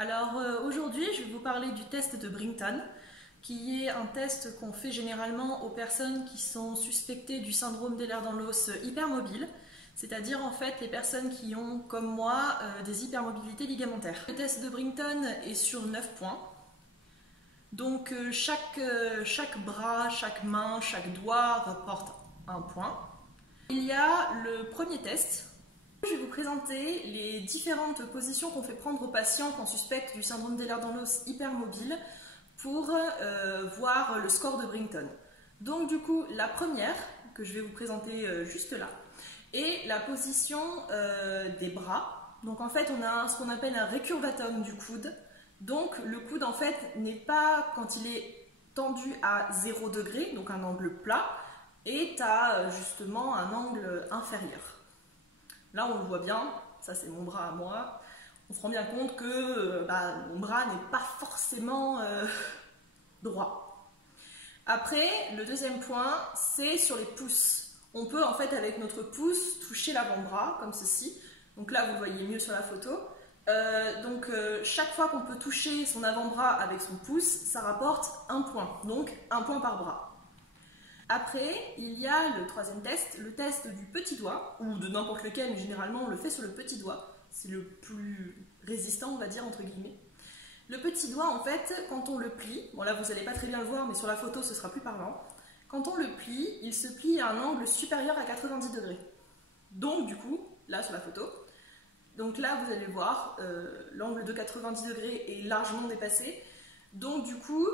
Alors aujourd'hui, je vais vous parler du test de Brington, qui est un test qu'on fait généralement aux personnes qui sont suspectées du syndrome des lèvres dans l'os hypermobile, c'est-à-dire en fait les personnes qui ont, comme moi, des hypermobilités ligamentaires. Le test de Brington est sur 9 points. Donc chaque bras, chaque main, chaque doigt rapporte un point. Il y a le premier test. Je vais vous présenter les différentes positions qu'on fait prendre aux patients qu'on suspecte du syndrome des lèvres dans l'os hypermobile pour voir le score de Brington. Donc du coup, la première que je vais vous présenter juste là est la position des bras. Donc en fait, on a ce qu'on appelle un récurvatum du coude. Donc le coude en fait n'est pas, quand il est tendu à 0 degré, donc un angle plat, est à justement un angle inférieur. Là on le voit bien, ça c'est mon bras à moi, on se rend bien compte que mon bras n'est pas forcément droit. Après, le deuxième point, c'est sur les pouces. On peut en fait avec notre pouce toucher l'avant-bras comme ceci. Donc là vous le voyez mieux sur la photo. Chaque fois qu'on peut toucher son avant-bras avec son pouce, ça rapporte un point, donc un point par bras. Après, il y a le troisième test, le test du petit doigt, ou de n'importe lequel, mais généralement on le fait sur le petit doigt. C'est le plus résistant, on va dire, entre guillemets. Le petit doigt, en fait, quand on le plie, bon là vous n'allez pas très bien le voir, mais sur la photo ce sera plus parlant. Quand on le plie, il se plie à un angle supérieur à 90 degrés. Donc du coup, là sur la photo, donc là vous allez voir, l'angle de 90 degrés est largement dépassé. Donc du coup,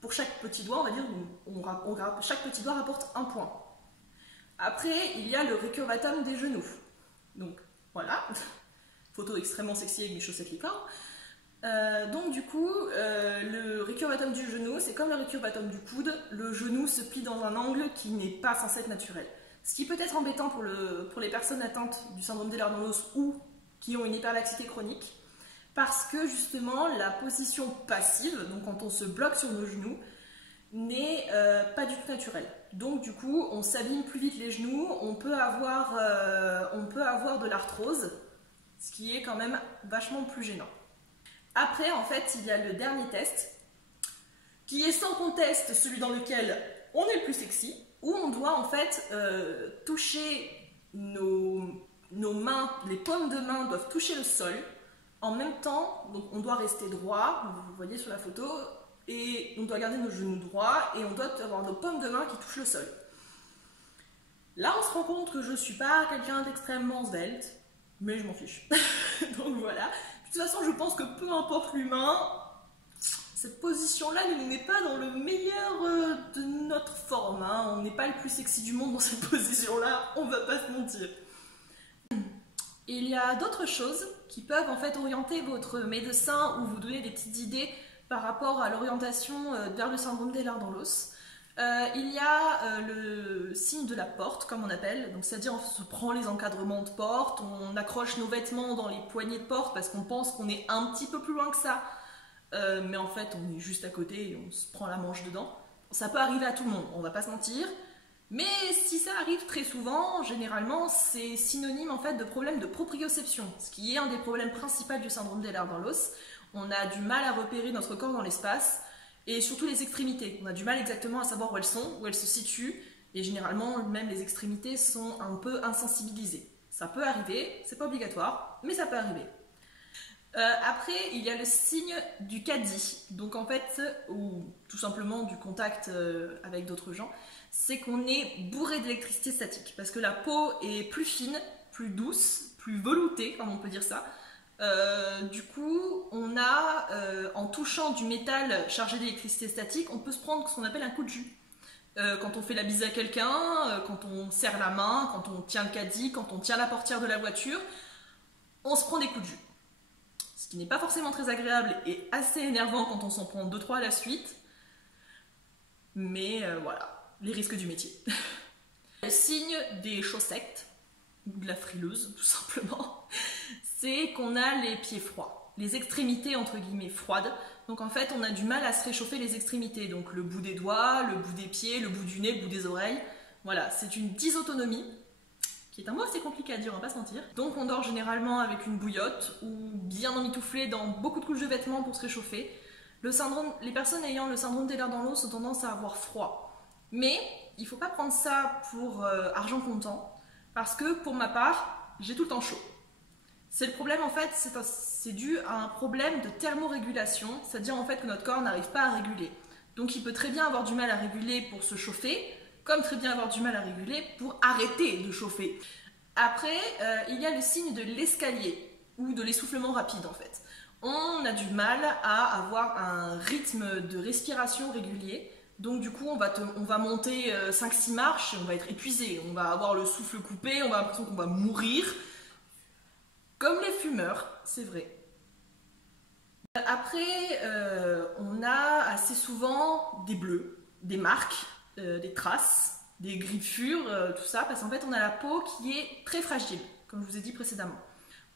pour chaque petit doigt, on va dire, chaque petit doigt rapporte un point. Après, il y a le récurvatum des genoux. Donc voilà, photo extrêmement sexy avec mes chaussettes licorne. Le récurvatum du genou, c'est comme le récurvatum du coude, le genou se plie dans un angle qui n'est pas censé être naturel. Ce qui peut être embêtant pour les personnes atteintes du syndrome des lèvres dans l'os ou qui ont une hyperlaxité chronique, parce que justement la position passive, donc quand on se bloque sur nos genoux, n'est pas du tout naturelle. Donc du coup, on s'abîme plus vite les genoux, on peut avoir de l'arthrose, ce qui est quand même vachement plus gênant. Après, en fait, il y a le dernier test, qui est sans conteste celui dans lequel on est le plus sexy, où on doit en fait toucher nos mains, les paumes de main doivent toucher le sol. En même temps, donc on doit rester droit, vous voyez sur la photo, et on doit garder nos genoux droits, et on doit avoir nos paumes de main qui touchent le sol. Là, on se rend compte que je ne suis pas quelqu'un d'extrêmement svelte, mais je m'en fiche. Donc voilà. De toute façon, je pense que peu importe l'humain, cette position-là ne nous met pas dans le meilleur de notre forme. Hein. On n'est pas le plus sexy du monde dans cette position-là, on va pas se mentir. Il y a d'autres choses qui peuvent en fait orienter votre médecin ou vous donner des petites idées par rapport à l'orientation vers le syndrome des lèvres dans l'os. Il y a le signe de la porte, comme on appelle, donc c'est-à-dire on se prend les encadrements de porte, on accroche nos vêtements dans les poignées de porte parce qu'on pense qu'on est un petit peu plus loin que ça, mais en fait on est juste à côté et on se prend la manche dedans. Ça peut arriver à tout le monde, on va pas se mentir. Mais si ça arrive très souvent, généralement, c'est synonyme en fait de problème de proprioception, ce qui est un des problèmes principaux du syndrome des lèvres dans l'os. On a du mal à repérer notre corps dans l'espace, et surtout les extrémités. On a du mal exactement à savoir où elles sont, où elles se situent, et généralement, même les extrémités sont un peu insensibilisées. Ça peut arriver, c'est pas obligatoire, mais ça peut arriver. Après, il y a le signe du caddie, donc en fait, ou tout simplement du contact avec d'autres gens, c'est qu'on est bourré d'électricité statique, parce que la peau est plus fine, plus douce, plus veloutée, comme on peut dire ça. Du coup, on a, en touchant du métal chargé d'électricité statique, on peut se prendre ce qu'on appelle un coup de jus. Quand on fait la bise à quelqu'un, quand on serre la main, quand on tient le caddie, quand on tient la portière de la voiture, on se prend des coups de jus. Ce qui n'est pas forcément très agréable et assez énervant quand on s'en prend 2-3 à la suite. Mais voilà, les risques du métier. Le signe des chaussettes, ou de la frileuse tout simplement, c'est qu'on a les pieds froids, les extrémités entre guillemets froides. Donc en fait on a du mal à se réchauffer les extrémités, donc le bout des doigts, le bout des pieds, le bout du nez, le bout des oreilles. Voilà, c'est une dysautonomie qui est un mot assez compliqué à dire, on va pas se mentir. Donc on dort généralement avec une bouillotte ou bien emmitouflé dans beaucoup de couches de vêtements pour se réchauffer. Les personnes ayant le syndrome des lèvres dans l'eau ont tendance à avoir froid. Mais il faut pas prendre ça pour argent comptant, parce que pour ma part, j'ai tout le temps chaud. C'est le problème en fait, c'est dû à un problème de thermorégulation, c'est-à-dire en fait que notre corps n'arrive pas à réguler. Donc il peut très bien avoir du mal à réguler pour se chauffer, comme très bien avoir du mal à réguler pour arrêter de chauffer. Après, il y a le signe de l'escalier, ou de l'essoufflement rapide en fait. On a du mal à avoir un rythme de respiration régulier, donc du coup on va monter 5-6 marches et on va être épuisé, on va avoir le souffle coupé, on va avoir l'impression qu'on va mourir, comme les fumeurs, c'est vrai. Après, on a assez souvent des bleus, des marques, des traces, des griffures, tout ça, parce qu'en fait on a la peau qui est très fragile, comme je vous ai dit précédemment.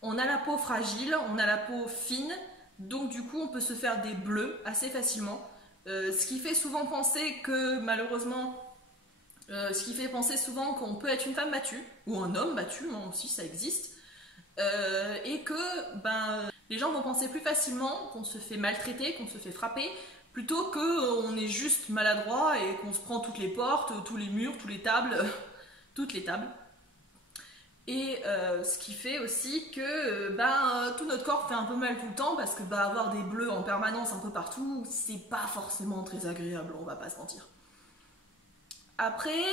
On a la peau fragile, on a la peau fine, donc du coup on peut se faire des bleus assez facilement, ce qui fait souvent penser que malheureusement, ce qui fait penser souvent qu'on peut être une femme battue, ou un homme battu, hein, aussi ça existe, et que les gens vont penser plus facilement qu'on se fait maltraiter, qu'on se fait frapper, plutôt qu'on est juste maladroit et qu'on se prend toutes les portes, tous les murs, toutes les tables, toutes les tables. Et ce qui fait aussi que tout notre corps fait un peu mal tout le temps, parce que avoir des bleus en permanence un peu partout, c'est pas forcément très agréable, on va pas se mentir. Après,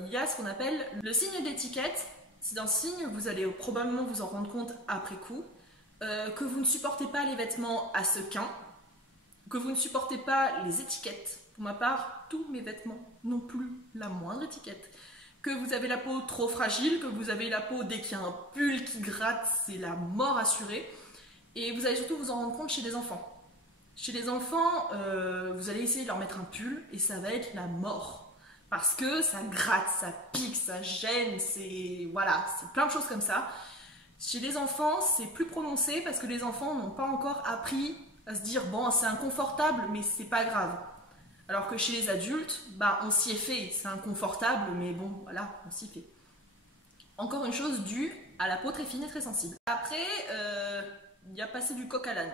il y a ce qu'on appelle le signe d'étiquette. C'est un signe, vous allez probablement vous en rendre compte après coup, que vous ne supportez pas les vêtements à sequins, que vous ne supportez pas les étiquettes. Pour ma part, tous mes vêtements n'ont plus la moindre étiquette. Que vous avez la peau trop fragile, que vous avez la peau dès qu'il y a un pull qui gratte, c'est la mort assurée. Et vous allez surtout vous en rendre compte chez les enfants. Chez les enfants, vous allez essayer de leur mettre un pull et ça va être la mort. Parce que ça gratte, ça pique, ça gêne, c'est plein de choses comme ça. Chez les enfants, c'est plus prononcé parce que les enfants n'ont pas encore appris à se dire bon, c'est inconfortable, mais c'est pas grave. Alors que chez les adultes, on s'y est fait, c'est inconfortable, mais bon, voilà, on s'y fait. Encore une chose due à la peau très fine et très sensible. Après, il y a passer du coq à l'âne.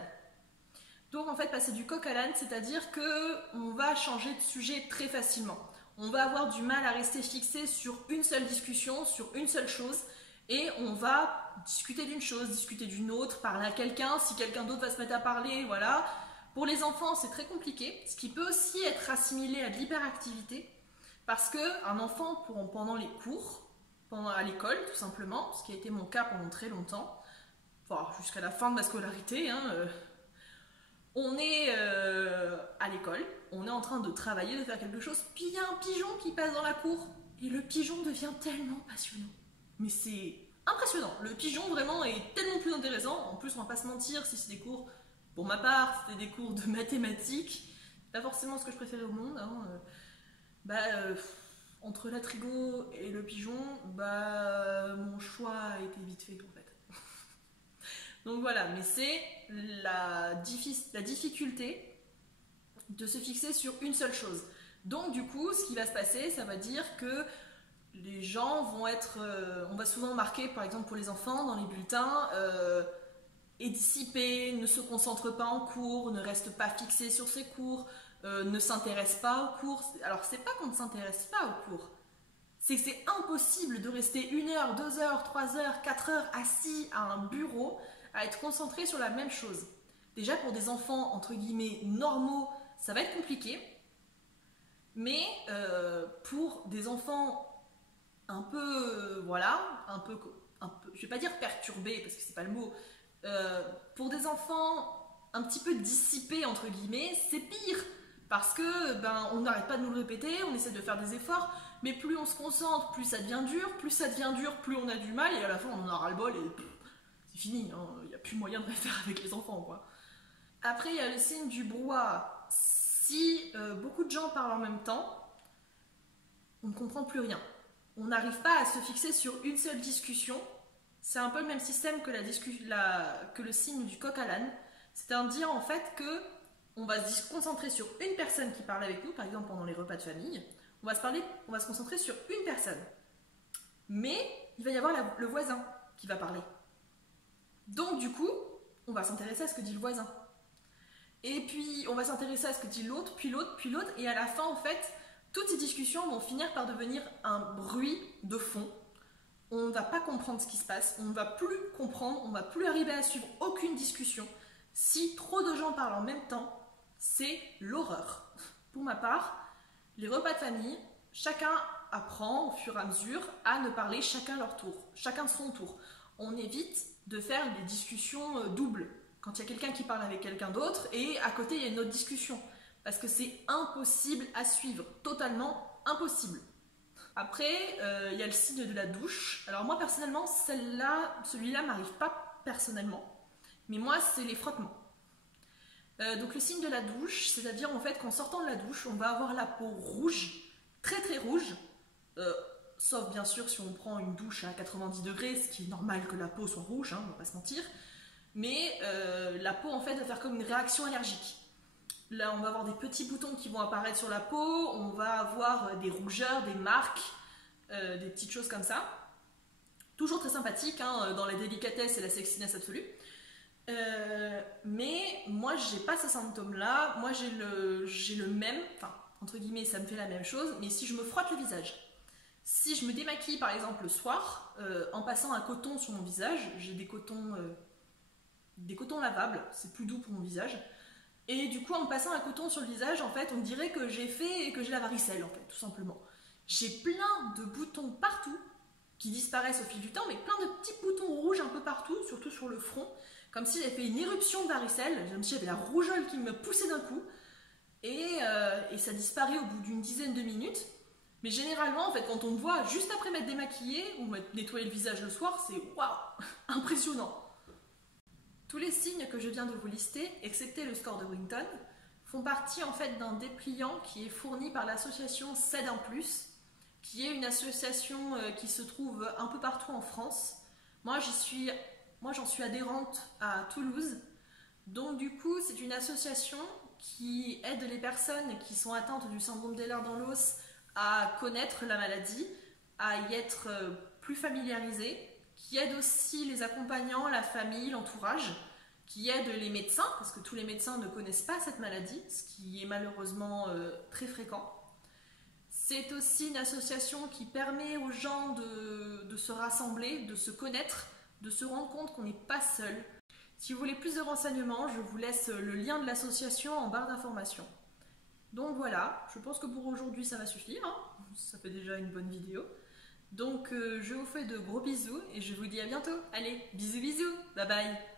Donc en fait, passer du coq à l'âne, c'est-à-dire qu'on va changer de sujet très facilement. On va avoir du mal à rester fixé sur une seule discussion, sur une seule chose, et on va discuter d'une chose, discuter d'une autre, parler à quelqu'un, si quelqu'un d'autre va se mettre à parler, voilà. Pour les enfants, c'est très compliqué, ce qui peut aussi être assimilé à de l'hyperactivité, parce qu'un enfant, pendant les cours, à l'école tout simplement, ce qui a été mon cas pendant très longtemps, enfin jusqu'à la fin de ma scolarité, on est à l'école, on est en train de travailler, de faire quelque chose, puis il y a un pigeon qui passe dans la cour, et le pigeon devient tellement passionnant. Mais c'est impressionnant, le pigeon vraiment est tellement plus intéressant, en plus on va pas se mentir, si c'est des cours, pour ma part, c'était des cours de mathématiques, pas forcément ce que je préférais au monde, entre la trigo et le pigeon, mon choix a été vite fait en fait. Donc voilà, mais c'est la difficulté de se fixer sur une seule chose. Donc du coup, ce qui va se passer, ça va dire que les gens vont être... on va souvent marquer, par exemple pour les enfants, dans les bulletins, est dissipé, ne se concentre pas en cours, ne reste pas fixé sur ses cours, ne s'intéresse pas aux cours. Alors c'est pas qu'on ne s'intéresse pas aux cours, c'est que c'est impossible de rester 1 heure, 2 heures, 3 heures, 4 heures assis à un bureau à être concentré sur la même chose. Déjà pour des enfants entre guillemets normaux, ça va être compliqué, mais pour des enfants un peu, je vais pas dire perturbés parce que c'est pas le mot, pour des enfants un petit peu dissipés entre guillemets, c'est pire parce que on n'arrête pas de nous le répéter, on essaie de faire des efforts, mais plus on se concentre, plus ça devient dur, plus on a du mal et à la fin on en a ras-le-bol et c'est fini, il n'y a plus moyen de rien faire avec les enfants quoi. Après il y a le signe du brouhaha. Si beaucoup de gens parlent en même temps, on ne comprend plus rien. On n'arrive pas à se fixer sur une seule discussion. C'est un peu le même système que le signe du coq à l'âne. C'est-à-dire en fait que on va se concentrer sur une personne qui parle avec nous, par exemple pendant les repas de famille. On va se concentrer sur une personne. Mais il va y avoir le voisin qui va parler. Donc du coup, on va s'intéresser à ce que dit le voisin. Et puis on va s'intéresser à ce que dit l'autre, puis l'autre, puis l'autre, et à la fin en fait, toutes ces discussions vont finir par devenir un bruit de fond. On ne va pas comprendre ce qui se passe, on ne va plus comprendre, on ne va plus arriver à suivre aucune discussion. Si trop de gens parlent en même temps, c'est l'horreur. Pour ma part, les repas de famille, chacun apprend au fur et à mesure à ne parler chacun leur tour, chacun de son tour. On évite de faire des discussions doubles, quand il y a quelqu'un qui parle avec quelqu'un d'autre et à côté il y a une autre discussion, parce que c'est impossible à suivre, totalement impossible. Après, il y a le signe de la douche. Alors moi personnellement, celui-là m'arrive pas personnellement, mais moi c'est les frottements. Donc le signe de la douche, c'est-à-dire en fait qu'en sortant de la douche, on va avoir la peau rouge, très très rouge, sauf bien sûr si on prend une douche à 90 degrés, ce qui est normal que la peau soit rouge, hein, on va pas se mentir, mais la peau en fait va faire comme une réaction allergique. Là on va avoir des petits boutons qui vont apparaître sur la peau, on va avoir des rougeurs, des marques, des petites choses comme ça. Toujours très sympathique, hein, dans la délicatesse et la sexiness absolue. Mais moi j'ai pas ce symptôme là, moi j'ai le même, enfin entre guillemets ça me fait la même chose, mais si je me frotte le visage, si je me démaquille par exemple le soir, en passant un coton sur mon visage, j'ai des cotons lavables, c'est plus doux pour mon visage, et du coup en me passant un coton sur le visage, en fait on dirait que j'ai la varicelle en fait, tout simplement. J'ai plein de boutons partout, qui disparaissent au fil du temps, mais plein de petits boutons rouges un peu partout, surtout sur le front, comme si j'avais fait une éruption de varicelle, j'avais la rougeole qui me poussait d'un coup, et ça disparaît au bout d'une dizaine de minutes. Mais généralement, en fait, quand on me voit juste après m'être démaquillée ou m'être nettoyé le visage le soir, c'est waouh, impressionnant. Tous les signes que je viens de vous lister, excepté le score de Winton, font partie en fait d'un dépliant qui est fourni par l'association CED1+, qui est une association qui se trouve un peu partout en France. Moi, j'en suis adhérente à Toulouse. Donc du coup, c'est une association qui aide les personnes qui sont atteintes du syndrome d'Ehlers-Danlos à connaître la maladie, à y être plus familiarisées, qui aide aussi les accompagnants, la famille, l'entourage, qui aide les médecins, parce que tous les médecins ne connaissent pas cette maladie, ce qui est malheureusement très fréquent. C'est aussi une association qui permet aux gens de se rassembler, de se connaître, de se rendre compte qu'on n'est pas seul. Si vous voulez plus de renseignements, je vous laisse le lien de l'association en barre d'informations. Donc voilà, je pense que pour aujourd'hui ça va suffire, hein, ça fait déjà une bonne vidéo. Donc je vous fais de gros bisous et je vous dis à bientôt. Allez, bisous bisous, bye bye.